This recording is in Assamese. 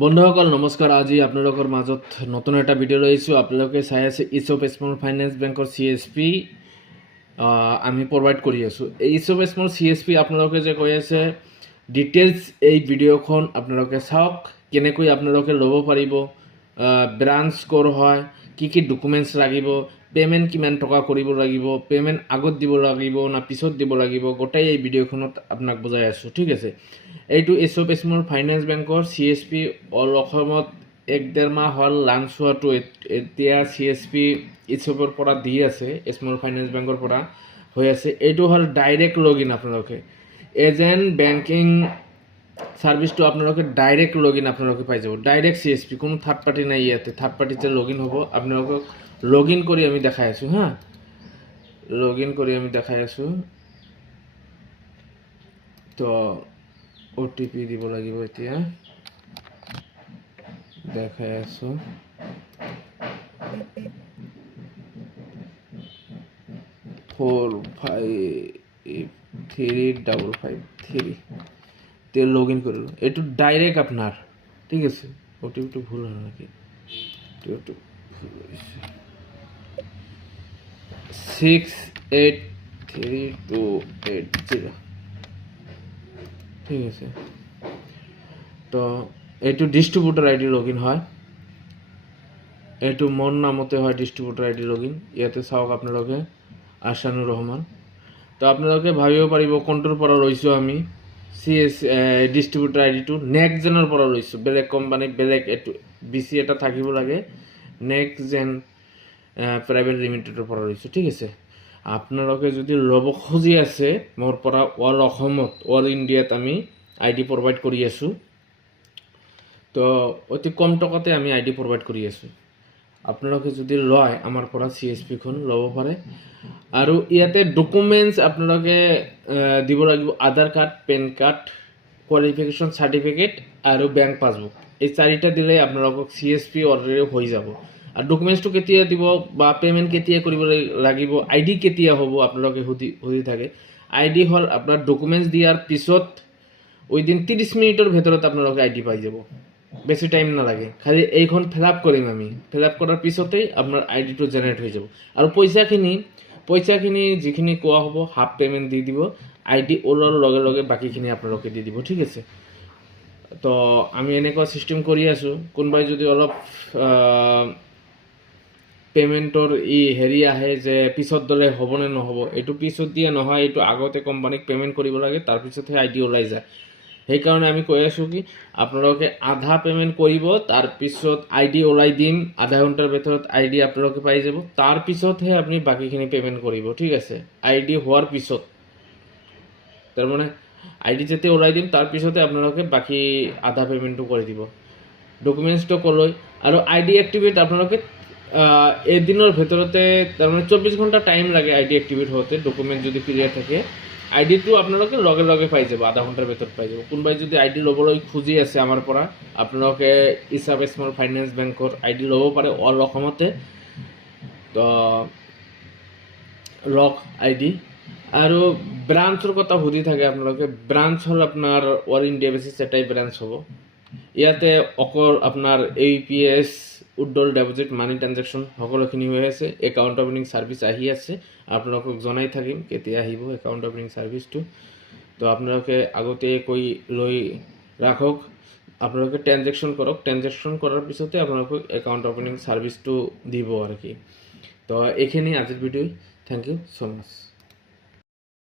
বন্ধুসকল নমস্কাৰ। আজি আপোনালোকৰ মাজত নতুন এটা ভিডিঅ' লৈছোঁ। আপোনালোকে চাই আছে ইছপ স্মল ফাইনেন্স বেংকৰ CSP আমি প্ৰভাইড কৰি আছোঁ। এই ইছপ স্মল CSP আপোনালোকে যে কৈ আছে ডিটেইলছ এই ভিডিঅ'খন আপোনালোকে চাওক, কেনেকৈ আপোনালোকে ল'ব পাৰিব, ব্ৰাঞ্চ ক'ৰ হয়, কি ডকুমেণ্টছ লাগিব, পে'মেণ্ট কিমান টকা কৰিব লাগিব, পে'মেণ্ট আগত দিব লাগিব না পিছত দিব লাগিব, গোটেই এই ভিডিঅ'খনত আপোনাক বুজাই আছোঁ। ঠিক আছে, এইটো ইছপ স্মল ফাইনেন্স বেংকৰ CSP অল অসমত 1-1.5 মাহ হ'ল লাঞ্চ হোৱাটো। এতিয়া CSP ইছপৰ পৰা দি আছে, স্মল ফাইনেন্স বেংকৰ পৰা হৈ আছে। এইটো হ'ল ডাইৰেক্ট লগইন। আপোনালোকে এজেণ্ট বেংকিং সার্ভিসটো আপোনালোকে ডাইরেক্ট লগইন আপোনালোকে পাই যাব। ডাইরেক্ট CSP, কোনো থার্ড পার্টি নাই ইয়াতে। থার্ড পার্টিতে লগইন হ'ব। আপোনালোকক লগইন কৰি আমি দেখাই আছোঁ। লগইন কৰি আমি দেখাই আছোঁ। তো OTP দিব লাগিব। এতিয়া দেখাই আছোঁ। ফোর 5 3 তে লগইন কৰিলোঁ। এইটো ডাইৰেক্ট আপোনাৰ, ঠিক আছে। OTPটো ভুল হ'ল নেকি? 68328 ঠিক আছে। তো এইটো ডিস্ট্রিবিউটর ID লগইন হয়। এইটো মোৰ নামতে হয় ডিস্ট্ৰিবিউটৰ ID লগইন। ইয়াতে চাওক আপোনালোকে আশানুৰ ৰহমান। তো আপোনালোকে ভাবিব পাৰিব কোনটোৰ পৰা লৈছোঁ আমি। ডিস্ট্ৰিবিউটৰ আইডিটো নেক্সট জেনৰ পৰা লৈছোঁ। বেলেগ কোম্পানী বেলেগ এইটো BC এটা থাকিব লাগে। নেক্সট জেন প্ৰাইভেট লিমিটেডৰ পৰা লৈছোঁ। ঠিক আছে, আপোনালোকে যদি ল'ব খুজি আছে মোৰ পৰা, অল অসমত অল ইণ্ডিয়াত আমি ID প্ৰভাইড কৰি আছোঁ। তো অতি কম টকাতে আমি ID প্ৰভাইড কৰি আছোঁ। আপোনালোকে যদি লয় আমাৰ পৰা CSPখন ল'ব পাৰে। আৰু ইয়াতে ডকুমেণ্টছ আপোনালোকে দিব লাগিব Aadhaar card, PAN card, qualification certificate আৰু বেংক পাছবুক। এই চাৰিটা দিলে আপোনালোকক CSP অলৰেডি হৈ যাব। আৰু ডকুমেণ্টছটো কেতিয়া দিব বা পে'মেণ্ট কেতিয়া কৰিব লাগিব, ID কেতিয়া হ'ব আপোনালোকে সুধি থাকে। ID হ'ল আপোনাৰ ডকুমেণ্টছ দিয়াৰ পিছত উইদিন 30 মিনিটৰ ভিতৰত আপোনালোকে ID পাই যাব। বেছি টাইম নালাগে, খালি এইখন ফিল আপ কৰিম আমি। ফিল আপ কৰাৰ পিছতেই আপোনাৰ IDটো জেনেৰেট হৈ যাব। আৰু পইচাখিনি যিখিনি কোৱা হ'ব হাফ পে'মেণ্ট দি দিব। ID ওলোৱাৰ লগে লগে বাকীখিনি আপোনালোকে দি দিব। ঠিক আছে, তো আমি এনেকুৱা চিষ্টেম কৰি আছোঁ। কোনোবাই যদি অলপ পে'মেণ্টৰ হেৰি আহে যে পিছত দলে হ'বনে নহ'ব, এইটো পিছত দিয়া নহয়, এইটো আগতে কোম্পানীক পে'মেণ্ট কৰিব লাগে, তাৰপিছতহে ID ওলাই যায়। সেইকাৰণে আমি কৈ আছোঁ কি আপোনালোকে আধা পে'মেণ্ট কৰিব, তাৰপিছত ID ওলাই দিম। আধা ঘণ্টাৰ ভিতৰত ID আপোনালোকে পাই যাব। তাৰপিছতহে আপুনি বাকীখিনি পে'মেণ্ট কৰিব। ঠিক আছে, ID হোৱাৰ পিছত, তাৰমানে ID যেতিয়া ওলাই দিম তাৰপিছতে আপোনালোকে বাকী আধা পে'মেণ্টটো কৰি দিব। ডকুমেণ্টছটো ক'লৈ আৰু ID এক্টিভেট আপোনালোকে এদিনৰ ভিতৰতে, তাৰমানে 24 ঘণ্টা টাইম লাগে ID এক্টিভেট হওঁতে। ডকুমেণ্ট যদি ক্লিয়াৰ থাকে IDটো আপোনালোকে লগে লগে পাই যাব, আধা ঘণ্টাৰ ভিতৰত পাই যাব। কোনোবাই যদি ID ল'বলৈ খুজি আছে আমাৰ পৰা, আপোনালোকে ইছপ স্মল ফাইনেন্স বেংকৰ ID ল'ব পাৰে অল অসমতে। তো লক ID আৰু ব্ৰাঞ্চৰ কথা সুধি থাকে আপোনালোকে। ব্ৰাঞ্চ হ'ল আপোনাৰ অল ইণ্ডিয়া বেচিছ এটাই ব্ৰাঞ্চ হ'ব। ইয়াতে অকল আপোনাৰ APS, উইথড্ৰল, ডিপ'জিট, মানি ট্ৰানজেকশ্যন সকলোখিনি হৈ আছে। একাউণ্ট অপেনিং ছাৰ্ভিচ আহি আছে, আপোনালোকক জনাই থাকিম কেতিয়া আহিব একাউণ্ট অপেনিং ছাৰ্ভিচটো। তো আপোনালোকে আগতীয়াকৈ লৈ ৰাখক। আপোনালোকে ট্ৰানজেকশ্যন কৰক। ট্ৰানজেকশ্যন কৰাৰ পিছতে আপোনালোকক একাউণ্ট অপেনিং ছাৰ্ভিচটো দিব আৰু কি। তো এইখিনি আজিৰ ভিডিঅ'। থ্যাংক ইউ সো মাচ।